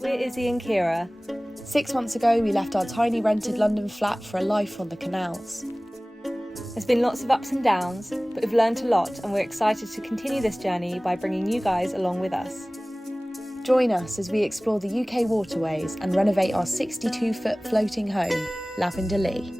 We're Izzie and Ciara. 6 months ago, we left our tiny rented London flat for a life on the canals. There's been lots of ups and downs, but we've learned a lot and we're excited to continue this journey by bringing you guys along with us. Join us as we explore the UK waterways and renovate our 62-foot floating home, Lavender Lee.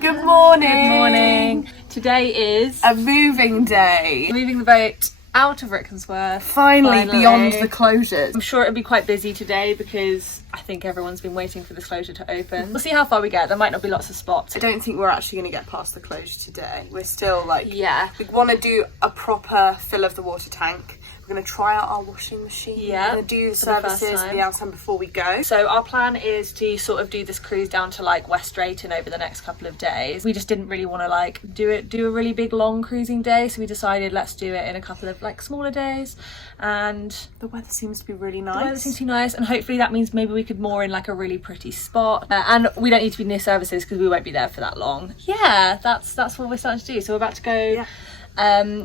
Good morning! Good morning! Today is a moving day. moving the boat out of Rickmansworth. Finally beyond the closures. I'm sure it'll be quite busy today because I think everyone's been waiting for this closure to open. We'll see how far we get. There might not be lots of spots. I don't think we're actually going to get past the closure today. We're still like, yeah, we want to do a proper fill of the water tank. We're going to try out our washing machine. Yeah, we're going to do services for the outside before we go. So our plan is to sort of do this cruise down to like West Drayton over the next couple of days. We just didn't really want to like do a really big long cruising day, so we decided let's do it in a couple of like smaller days. And the weather seems to be really nice. The weather seems to be nice, and hopefully that means maybe we could moor in like a really pretty spot. And we don't need to be near services because we won't be there for that long. Yeah, that's what we're starting to do. So we're about to go. Yeah.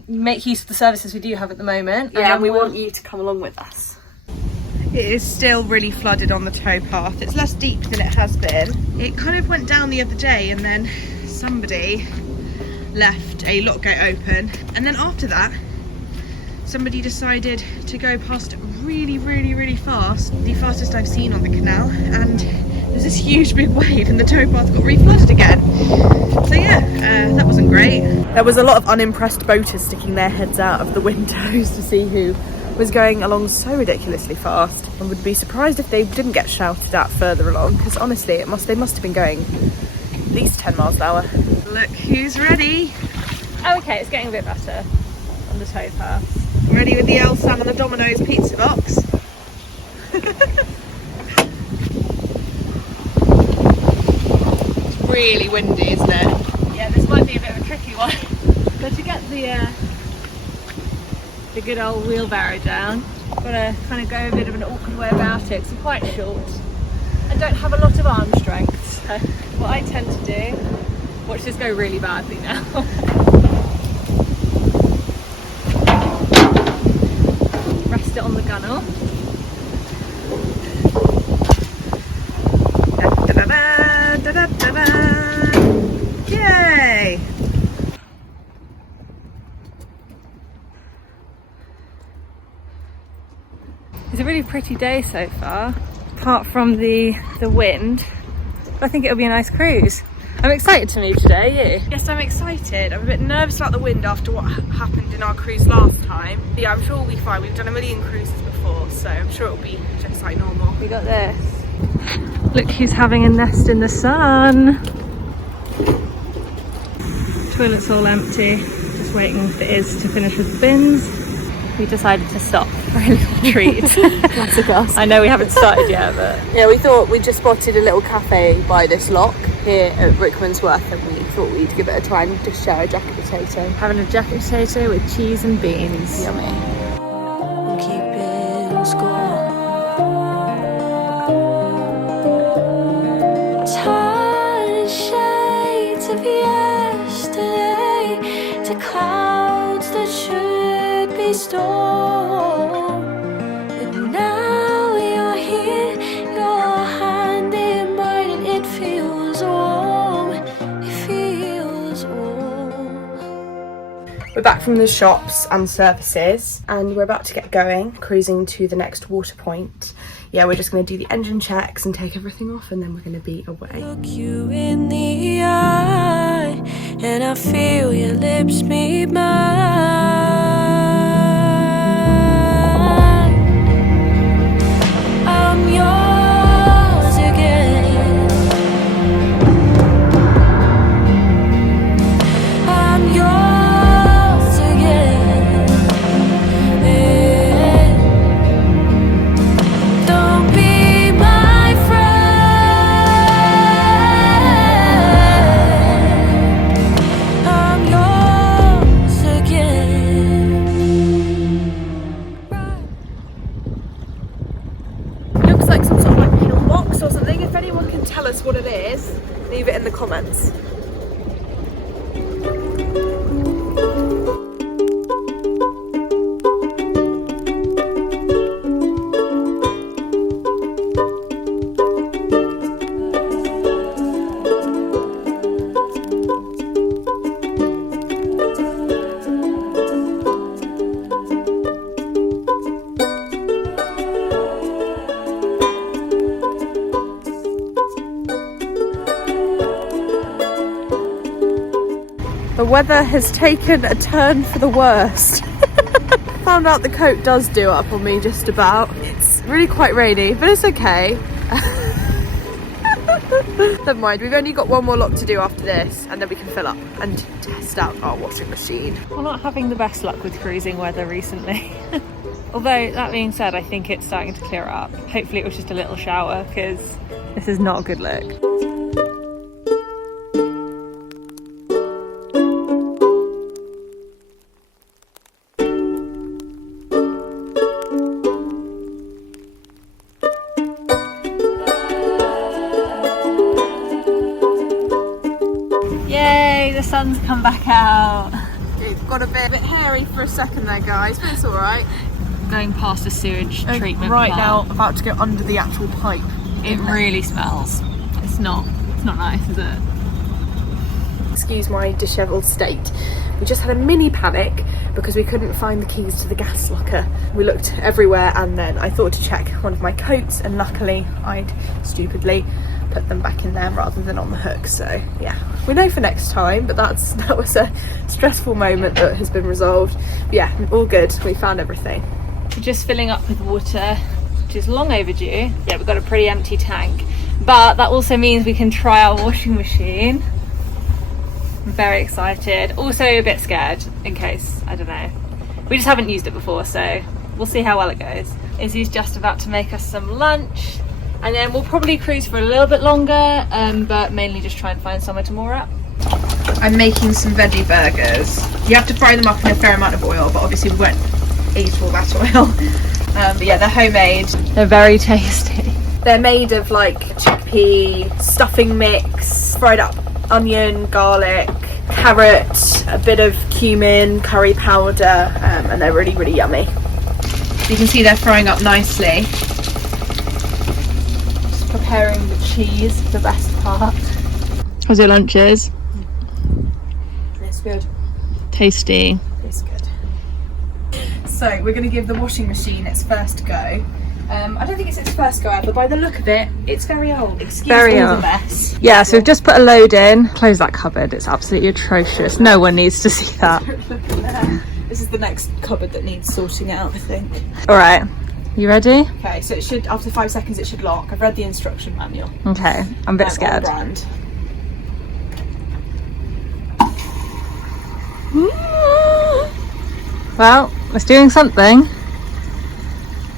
Make use of the services we do have at the moment. Yeah, and we want you to come along with us. It is still really flooded on the towpath. It's less deep than it has been. It kind of went down the other day and then somebody left a lock gate open, and then after that somebody decided to go past really fast, the fastest I've seen on the canal, and there's this huge big wave and the towpath got re-flooded again. So yeah, that wasn't great. There was a lot of unimpressed boaters sticking their heads out of the windows to see who was going along so ridiculously fast, and would be surprised if they didn't get shouted at further along, because honestly they must have been going at least 10 miles an hour. Look who's ready. Oh, okay, it's getting a bit better on the towpath. Ready with the Elsa and the Domino's pizza box. It's really windy, isn't it? Yeah, this might be a bit of a tricky one. But to get the good old wheelbarrow down, got to kind of go a bit of an awkward way about it because I'm quite short and don't have a lot of arm strength. So what I tend to do, watch this go really badly now. Rest it on the gunnel. Yay! It's a really pretty day so far, apart from the wind. But I think it'll be a nice cruise. I'm excited to move today, you? Yes, I'm excited. I'm a bit nervous about the wind after what happened in our cruise last time. Yeah, I'm sure we'll be fine. We've done a million cruises before, so I'm sure it'll be just like normal. We got this. Look who's having a nest in the sun. Toilet's all empty. Just waiting for Iz to finish with the bins. We decided to stop for a little treat. Classic us. I know we haven't started yet, but yeah, we thought we just spotted a little cafe by this lock here at Rickmansworth, and we thought we'd give it a try and just share a jacket potato. having a jacket potato with cheese and beans. Yummy. I'm keeping score. Tiny shades of yesterday to clouds that should be storm. And now you're here, your hand in mine, and it feels warm. It feels warm. We're back from the shops and services, and we're about to get going, cruising to the next water point. Yeah, we're just going to do the engine checks and take everything off, and then we're going to be away. Look you in the eye, and I feel your lips meet mine. I'm yours again. I'm yours again. Don't be my friend. I'm yours again. Looks like some sort of like pillbox or something. If anyone can tell us what it is, leave it in the comments. weather has taken a turn for the worst. Found out the coat does do up on me just about. It's really quite rainy, but it's okay. Never mind, we've only got one more lot to do after this and then we can fill up and test out our washing machine. We're not having the best luck with cruising weather recently. Although, that being said, I think it's starting to clear up. Hopefully it was just a little shower, because this is not a good look. Yay, the sun's come back out. It got a bit hairy for a second there, guys, but it's alright. Going past a sewage treatment right plant. now, about to go under the actual pipe. It really smells. It's not nice, is it? Excuse my dishevelled state. We just had a mini panic because we couldn't find the keys to the gas locker. We looked everywhere and then I thought to check one of my coats, and luckily I'd stupidly put them back in there rather than on the hook. So yeah, we know for next time, but that was a stressful moment that has been resolved. But yeah, all good. We found everything. We're just filling up with water, which is long overdue. Yeah, we've got a pretty empty tank, but that also means we can try our washing machine. I'm very excited, also a bit scared in case, I don't know. We just haven't used it before, so we'll see how well it goes. Izzie's just about to make us some lunch, and then we'll probably cruise for a little bit longer, but mainly just try and find somewhere to moor up. I'm making some veggie burgers. You have to fry them up in a fair amount of oil, but obviously we won't eat all that oil. But yeah, they're homemade. They're very tasty. They're made of like chickpea stuffing mix, fried up onion, garlic, carrot, a bit of cumin, curry powder, and they're really, really yummy. You can see they're frying up nicely. Just preparing the cheese, the best part. How's your lunches? It's good. Tasty. It's good. So we're going to give the washing machine its first go. I don't think it's its first go ever. By the look of it, it's very old. Excuse Very all old. the mess. Yeah, so we've just put a load in. Close that cupboard, it's absolutely atrocious. No one needs to see that. Look at that. This is the next cupboard that needs sorting out, I think. All right, you ready? Okay, so it should, after 5 seconds, it should lock. I've read the instruction manual. Okay, I'm a bit scared. On brand. Well, it's doing something.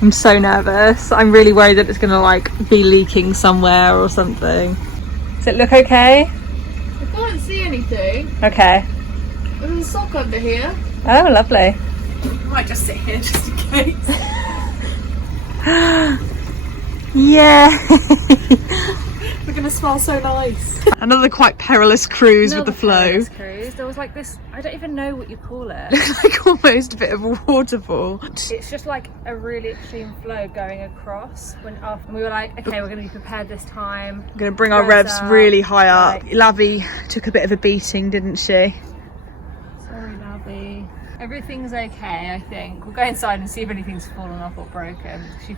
I'm so nervous. I'm really worried that it's gonna like be leaking somewhere or something. Does it look okay? I can't see anything. Okay. There's a sock under here. Oh, lovely. I might just sit here just in case. Yeah. They're gonna smell so nice. Another quite perilous cruise with the flow. Cruise. There was like this, I don't even know what you call it. Like almost a bit of a waterfall. It's just like a really extreme flow going across. And we were like, okay, we're gonna be prepared this time. We're gonna bring our Revs revs up, really high up. like- Lavi took a bit of a beating, didn't she? Sorry, Labby. Everything's okay, I think. We'll go inside and see if anything's fallen off or broken. She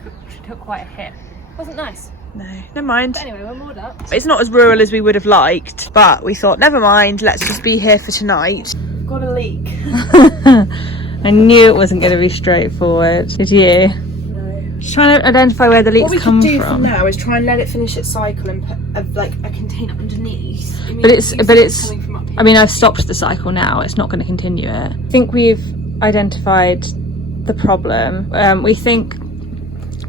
took quite a hit. Wasn't nice. No, never mind. But anyway, we're moored up. It's not as rural as we would have liked, but we thought, never mind, let's just be here for tonight. Got a leak. I knew it wasn't going to be straightforward. Did you? No. Just trying to identify where the leaks What we come could do from. now is try and let it finish its cycle and put a container underneath. I mean, But it's coming from up here. I mean, I've stopped the cycle now. It's not going to continue it. I think we've identified the problem. We think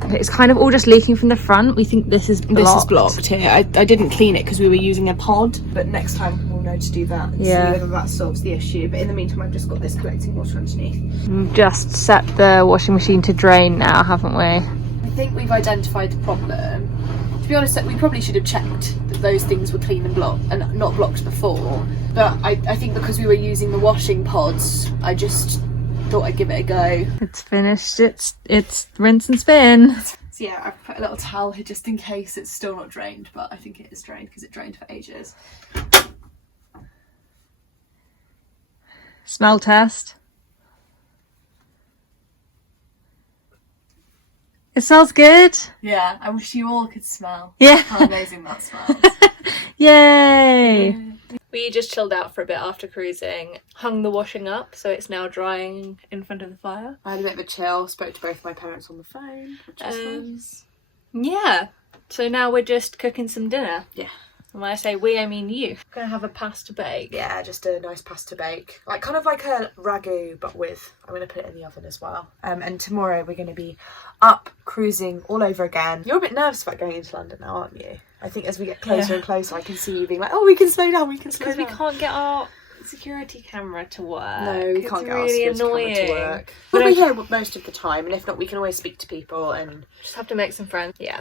it's kind of all just leaking from the front. We think this is blocked. This is blocked here. I didn't clean it because we were using a pod, but next time we'll know to do that and Yeah. see whether that solves the issue. But in the meantime, I've just got this collecting water underneath. We've just set the washing machine to drain now, haven't we? I think we've identified the problem. To be honest, we probably should have checked that those things were clean and blocked and not blocked before. But I think because we were using the washing pods, I just thought I'd give it a go. It's finished. It's rinse and spin. So yeah, I've put a little towel here just in case it's still not drained, but I think it is drained because it drained for ages. Smell test. It smells good. Yeah, I wish you all could smell Yeah. how amazing that smells. Yay! We just chilled out for a bit after cruising, hung the washing up, so it's now drying in front of the fire. I had a bit of a chill, spoke to both my parents on the phone, which was nice. Yeah, so now we're just cooking some dinner. Yeah. And when I say we, I mean you. Gonna have a pasta bake. Yeah, just a nice pasta bake. Like kind of like a ragu, but with, I'm gonna put it in the oven as well. And tomorrow we're gonna be up cruising all over again. You're a bit nervous about going into London now, aren't you? I think as we get closer and closer, I can see you being like, oh, we can slow down, we can slow down. Because we can't get our security camera to work. No, we can't get our security camera to work. But We'll be here most of the time, and if not, we can always speak to people and just have to make some friends. Yeah.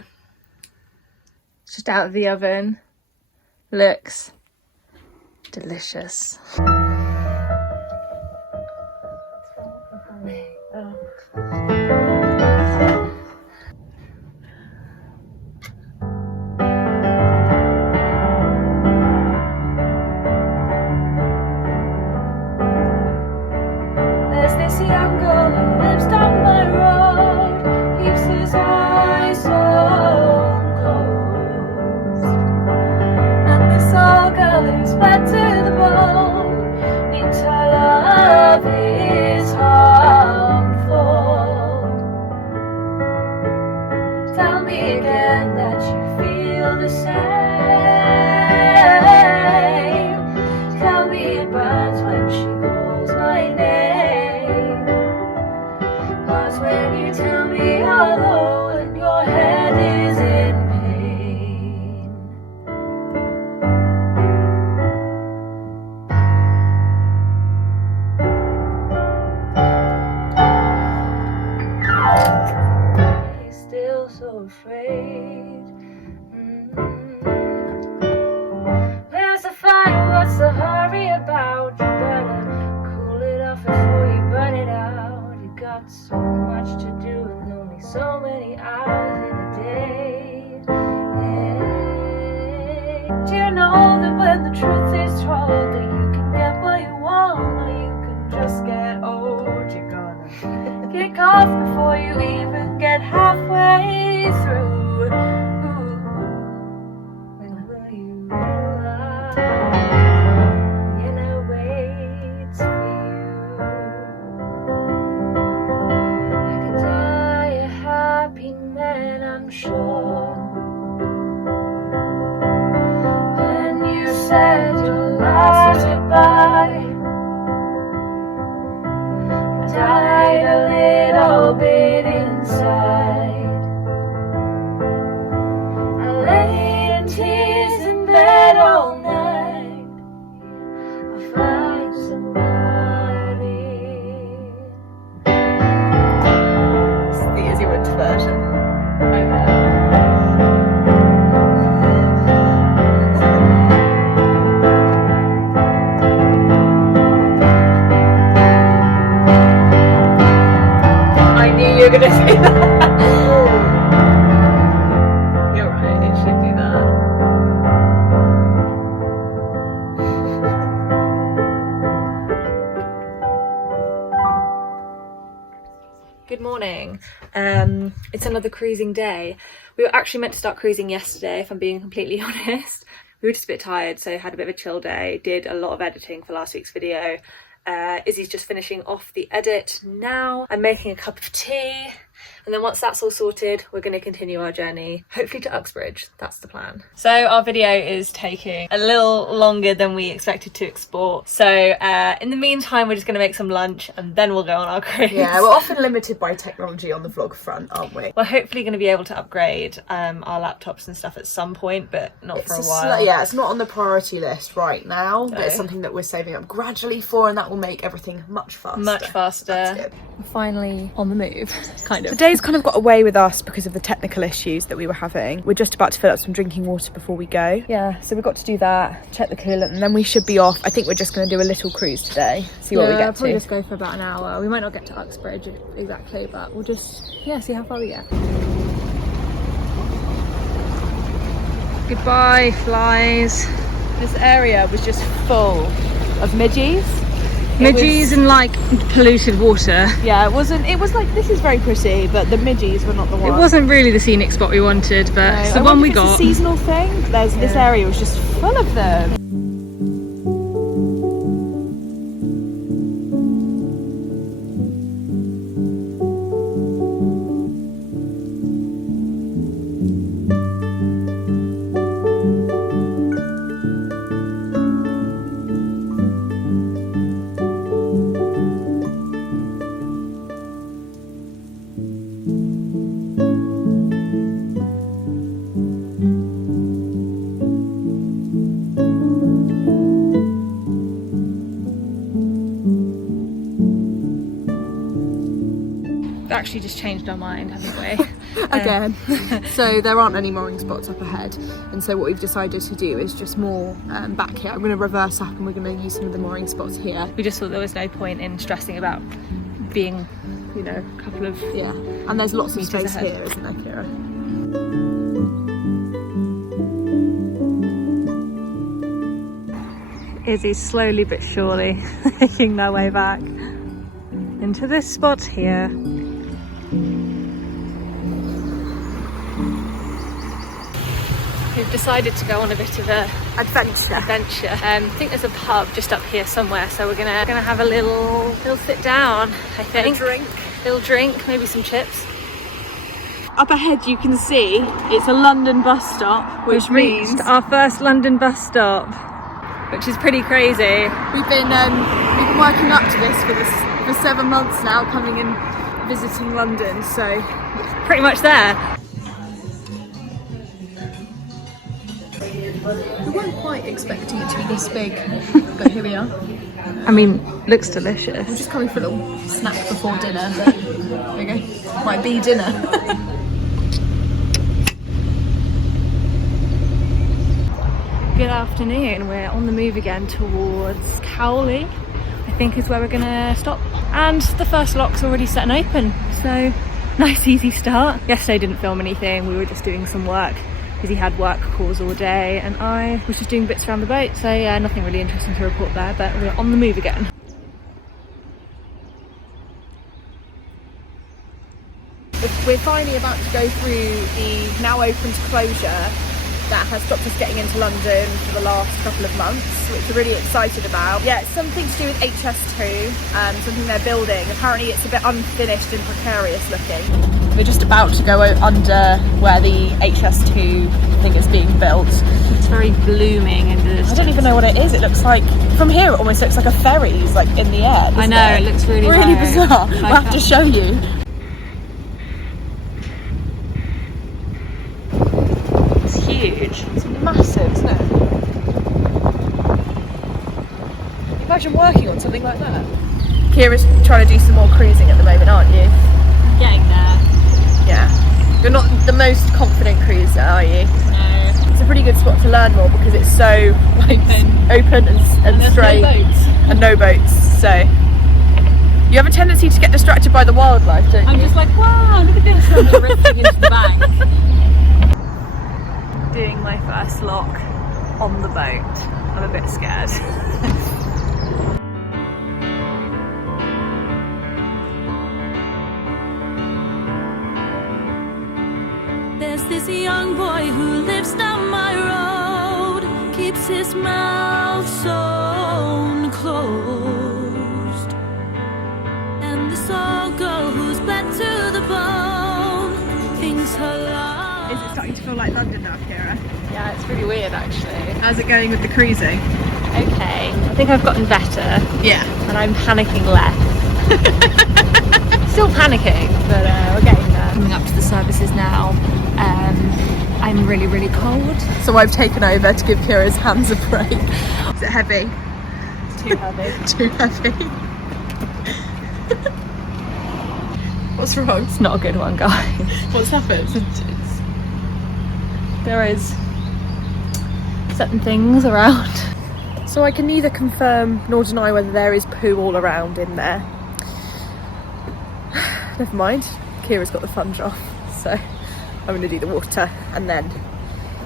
It's just out of the oven. Looks delicious. There's this young girl who lives down my road, keeps his eyes so closed. And this old girl who's bad to the bone means her love is harmful. Tell me again that you feel the same. Tell me it burns when she calls my name. 'Cause when you tell me you're low and your head is in pain. He's still so afraid. Where's the fire? What's the hurry about? You better cool it off before you burn it out. You got so much to do and only so many hours in a day. Do you know that when the truth is told that you can get what you want or you can just get old? You're gonna kick off before you even get halfway through. When will you realize the inner waits for you? I could die a happy man, I'm sure. When you said your last goodbye, I died a little bit inside. I lay in tears in bed all night. I'll find somebody. it's the Izzie Winter version. I knew you were gonna say that. You're right, it should do that. Good morning. It's another cruising day. We were actually meant to start cruising yesterday, if I'm being completely honest. We were just a bit tired, so had a bit of a chill day. Did a lot of editing for last week's video. Izzie's just finishing off the edit now. I'm making a cup of tea, and then once that's all sorted, we're going to continue our journey, hopefully to Uxbridge. That's the plan. So our video is taking a little longer than we expected to export. So in the meantime, we're just going to make some lunch and then we'll go on our cruise. Yeah, we're often limited by technology on the vlog front, aren't we? We're hopefully going to be able to upgrade our laptops and stuff at some point, but not for a while. Yeah, it's not on the priority list right now, but No. it's something that we're saving up gradually for, and that will make everything much faster. Much faster. That's good. We're finally on the move, kind of. The day's kind of got away with us because of the technical issues that we were having. We're just about to fill up some drinking water before we go. Yeah, so we've got to do that, check the coolant, and then we should be off. I think we're just going to do a little cruise today, see what we get probably to. just go for about an hour. We might not get to Uxbridge exactly, but we'll just, see how far we get. Goodbye, flies. This area was just full of midges. Midges and like polluted water. Yeah, it was like, this is very pretty, but the midges were not the one. It wasn't really the scenic spot we wanted, but it's the one we got. It's a seasonal thing. This area was just full of them. actually just changed our mind, haven't we? Again. So there aren't any mooring spots up ahead, and so what we've decided to do is just more back here. I'm going to reverse up and we're going to use some of the mooring spots here. We just thought there was no point in stressing about being, you know, a couple of and there's lots of space ahead. Here, isn't there, Ciara? Izzie's slowly but surely making their way back into this spot here. We've decided to go on a bit of a adventure. I think there's a pub just up here somewhere, so we're gonna have a little sit down. I think. Little drink, maybe some chips. Up ahead, you can see it's a London bus stop, which means reached our first London bus stop, which is pretty crazy. We've been working up to this for 7 months now, coming and visiting London, so pretty much there. We weren't quite expecting it to be this big, but here we are. I mean, looks delicious. We're just coming for a little snack before dinner, but there we go. Might be dinner. Good afternoon. We're on the move again towards Cowley, I think is where we're gonna stop. And the first lock's already set and open, so nice easy start. Yesterday didn't film anything, we were just doing some work because he had work calls all day and I was just doing bits around the boat, so yeah, nothing really interesting to report there, but we're on the move again. We're finally about to go through the now open to closure that has stopped us getting into London for the last couple of months, which we're really excited about. Yeah, it's something to do with HS2, something they're building. Apparently it's a bit unfinished and precarious looking. We're just about to go under where the HS2 thing is being built. It's very blooming in the distance. I don't even know what it is. It looks like, from here it almost looks like a ferry's like in the air. I know, it looks really bizarre. We'll have to show you. Huge. It's massive, isn't it? Imagine working on something like that. Ciara's trying to do some more cruising at the moment, aren't you? Getting there. Yeah. You're not the most confident cruiser, are you? No. It's a pretty good spot to learn more because it's so like open and straight. No boats. And no boats. So you have a tendency to get distracted by the wildlife, don't you? I'm just like, wow, look at this, I'm drifting into the bank. Doing my first lock on the boat. I'm a bit scared. There's this young boy who lives down my road, keeps his mouth sewn closed. And this old girl who's bled to the bone thinks her love. Is it starting to feel like London now, Ciara? Yeah, it's really weird actually. How's it going with the cruising? Okay, I think I've gotten better. Yeah. And I'm panicking less. Still panicking, but we're getting there. Coming up to the services now. I'm really, really cold. So I've taken over to give Ciara's hands a break. Is it heavy? It's too heavy. Too heavy. What's wrong? It's not a good one, guys. What's happened? There is certain things around. So I can neither confirm nor deny whether there is poo all around in there. Never mind, Ciara's got the sponge off, so I'm going to do the water and then,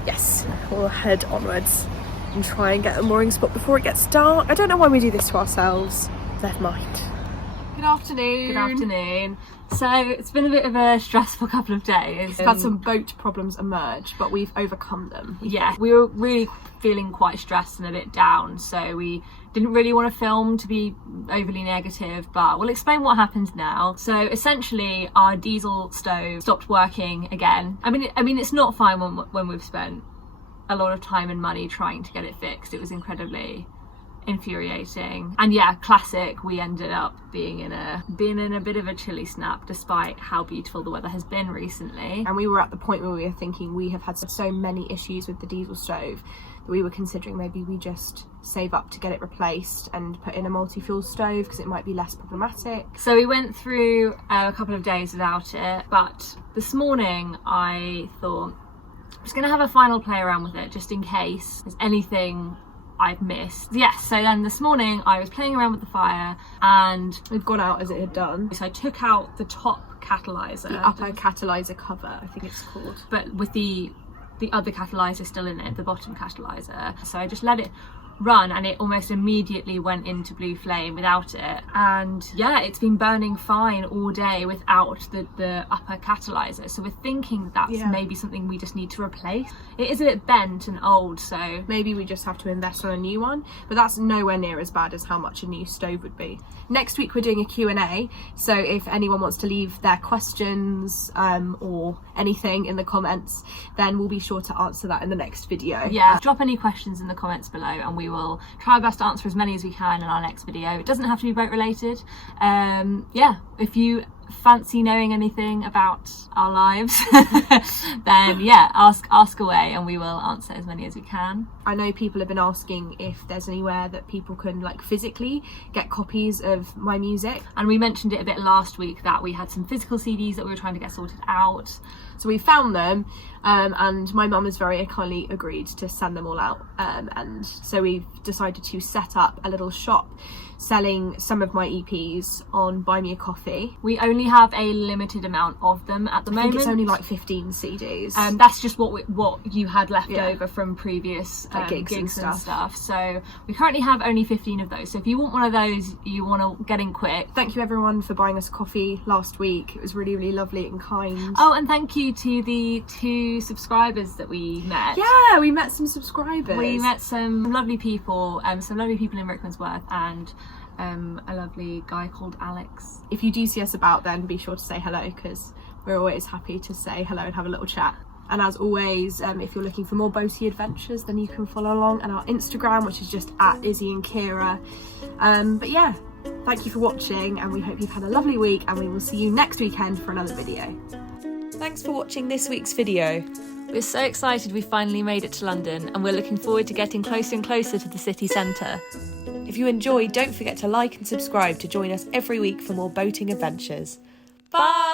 yes, we'll head onwards and try and get a mooring spot before it gets dark. I don't know why we do this to ourselves. Never mind. Good afternoon. Good afternoon. So it's been a bit of a stressful couple of days. We've had some boat problems emerge, but we've overcome them. Yeah, we were really feeling quite stressed and a bit down, so we didn't really want to film to be overly negative, but we'll explain what happened now. So essentially our diesel stove stopped working again. I mean it's not fine when we've spent a lot of time and money trying to get it fixed. It was incredibly infuriating. And yeah, classic, we ended up being in a bit of a chilly snap despite how beautiful the weather has been recently. And we were at the point where we were thinking we have had so many issues with the diesel stove that we were considering maybe we just save up to get it replaced and put in a multi-fuel stove because it might be less problematic. So we went through a couple of days without it, but this morning I thought I'm just gonna have a final play around with it just in case there's anything I've missed. Yes, so then this morning I was playing around with the fire and We've gone out as it had done. so I took out the top catalyzer, The upper catalyzer cover, I think it's called. but with the other catalyzer still in it, the bottom catalyzer. So I just let it run and it almost immediately went into blue flame without it. And yeah, it's been burning fine all day without the upper catalyzer. So we're thinking that's maybe something we just need to replace. It is a bit bent and old, so maybe we just have to invest on a new one, but that's nowhere near as bad as how much a new stove would be. Next week we're doing a Q&A, so if anyone wants to leave their questions or anything in the comments, then we'll be sure to answer that in the next video. Yeah, drop any questions in the comments below and we will try our best to answer as many as we can in our next video. It doesn't have to be boat related. Yeah, if you fancy knowing anything about our lives then yeah, ask away and we will answer as many as we can. I know people have been asking if there's anywhere that people can like physically get copies of my music, and we mentioned it a bit last week that we had some physical CDs that we were trying to get sorted out. so we found them and my mum has very kindly agreed to send them all out, and so we've decided to set up a little shop selling some of my EPs on Buy Me a Coffee. We only have a limited amount of them at the moment. I think it's only like 15 CDs. That's just what you had left over from previous gigs and stuff. So we currently have only 15 of those. So if you want one of those, you want to get in quick. Thank you everyone for buying us coffee last week. It was really, really lovely and kind. Oh, and thank you to the 2 subscribers that we met. Yeah, we met some subscribers. We met some lovely people in Rickmansworth and a lovely guy called Alex. If you do see us about, then be sure to say hello because we're always happy to say hello and have a little chat. And as always, if you're looking for more boaty adventures, then you can follow along on our Instagram, which is just at Izzie and Ciara. But yeah, thank you for watching and we hope you've had a lovely week and we will see you next weekend for another video. Thanks for watching this week's video. We're so excited we finally made it to London and we're looking forward to getting closer and closer to the city centre. If you enjoyed, don't forget to like and subscribe to join us every week for more boating adventures. Bye!